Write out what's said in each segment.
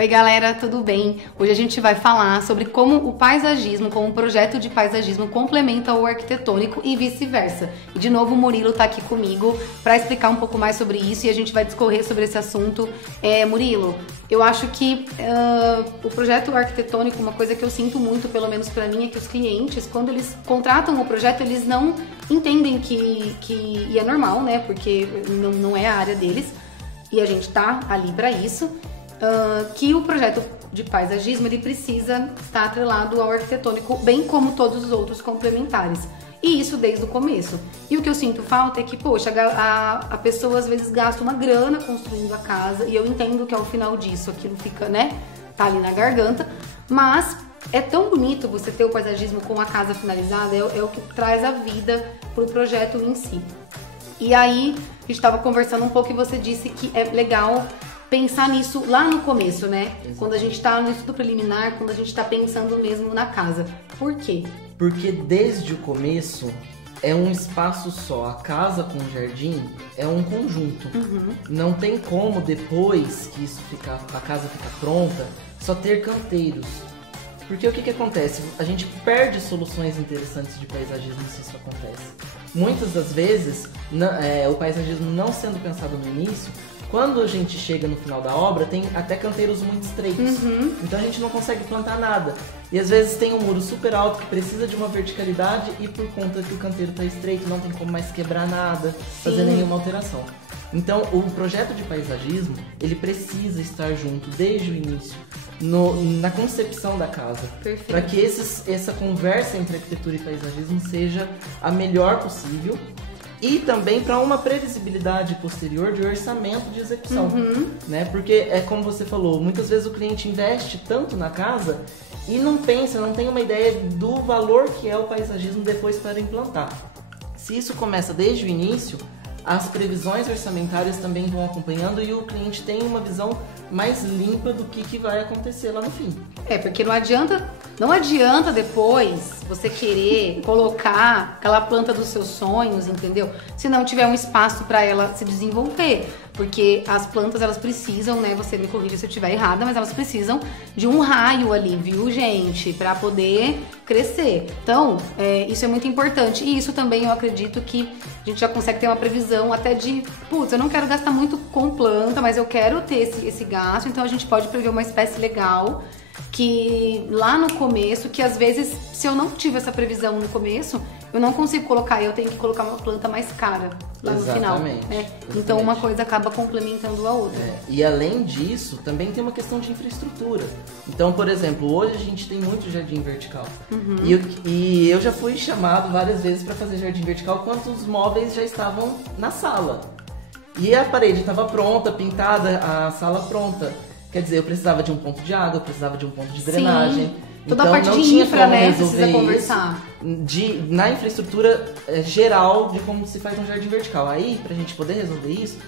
Oi galera, tudo bem? Hoje a gente vai falar sobre como o paisagismo, como um projeto de paisagismo complementa o arquitetônico e vice-versa. E de novo o Murilo tá aqui comigo para explicar um pouco mais sobre isso e a gente vai discorrer sobre esse assunto. Murilo, eu acho que o projeto arquitetônico, uma coisa que eu sinto muito, pelo menos para mim, é que os clientes, quando eles contratam o projeto, eles não entendem e é normal, né? Porque não é a área deles e a gente tá ali para isso. Que o projeto de paisagismo ele precisa estar atrelado ao arquitetônico, bem como todos os outros complementares. E isso desde o começo. E o que eu sinto falta é que, poxa, a pessoa às vezes gasta uma grana construindo a casa, e eu entendo que ao final disso aquilo fica, né, tá ali na garganta, mas é tão bonito você ter o paisagismo com a casa finalizada, é o que traz a vida pro projeto em si. E aí, a gente estava conversando um pouco e você disse que é legal pensar nisso lá no começo, né? Exatamente. Quando a gente tá no estudo preliminar, quando a gente tá pensando mesmo na casa. Por quê? Porque desde o começo é um espaço só. A casa com o jardim é um conjunto. Não tem como depois que a casa fica pronta, só ter canteiros. Porque o que acontece? A gente perde soluções interessantes de paisagismo se isso acontece. Muitas das vezes, o paisagismo não sendo pensado no início, quando a gente chega no final da obra, tem até canteiros muito estreitos. Então a gente não consegue plantar nada. E às vezes tem um muro super alto que precisa de uma verticalidade e por conta que o canteiro está estreito, não tem como mais quebrar nada, fazer nenhuma alteração. Então o projeto de paisagismo, ele precisa estar junto desde o início, na concepção da casa. Para que essa conversa entre arquitetura e paisagismo seja a melhor possível. E também para uma previsibilidade posterior de orçamento de execução, né? Porque é como você falou, muitas vezes o cliente investe tanto na casa e não tem uma ideia do valor que é o paisagismo depois para implantar. Se isso começa desde o início, as previsões orçamentárias também vão acompanhando e o cliente tem uma visão mais limpa do que vai acontecer lá no fim. Porque não adianta depois você querer colocar aquela planta dos seus sonhos, entendeu? Se não tiver um espaço para ela se desenvolver. Porque as plantas, elas precisam, né? Você me corrija se eu estiver errada, mas elas precisam de um raio ali, viu, gente? Para poder crescer. Então, isso é muito importante. E isso também eu acredito que a gente já consegue ter uma previsão até de, putz, eu não quero gastar muito com planta, mas eu quero ter esse gasto. Então, a gente pode prever uma espécie legal que lá no começo, que às vezes, se eu não tive essa previsão no começo, eu não consigo colocar, eu tenho que colocar uma planta mais cara lá no final. Né? Então uma coisa acaba complementando a outra. E além disso, também tem uma questão de infraestrutura. Então, por exemplo, hoje a gente tem muito jardim vertical. E eu já fui chamado várias vezes para fazer jardim vertical quando os móveis já estavam na sala. E a parede estava pronta, pintada, a sala pronta. Quer dizer, eu precisava de um ponto de água, eu precisava de um ponto de drenagem. Toda a parte de infra, né, precisa conversar. Na infraestrutura geral de como se faz um jardim vertical. Aí, pra gente poder resolver isso,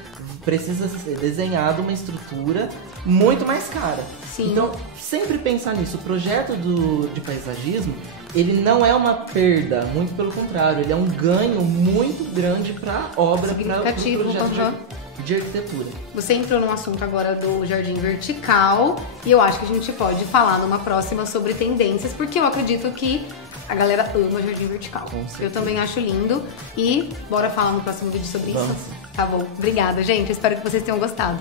precisa ser desenhada uma estrutura muito mais cara. Então, sempre pensar nisso. O projeto de paisagismo, ele não é uma perda, muito pelo contrário, ele é um ganho muito grande para a obra, para o projeto de arquitetura. Você entrou num assunto agora do jardim vertical e eu acho que a gente pode falar numa próxima sobre tendências, porque eu acredito que a galera ama jardim vertical. Eu também acho lindo e bora falar no próximo vídeo sobre isso? Tá bom. Obrigada, gente. Eu espero que vocês tenham gostado.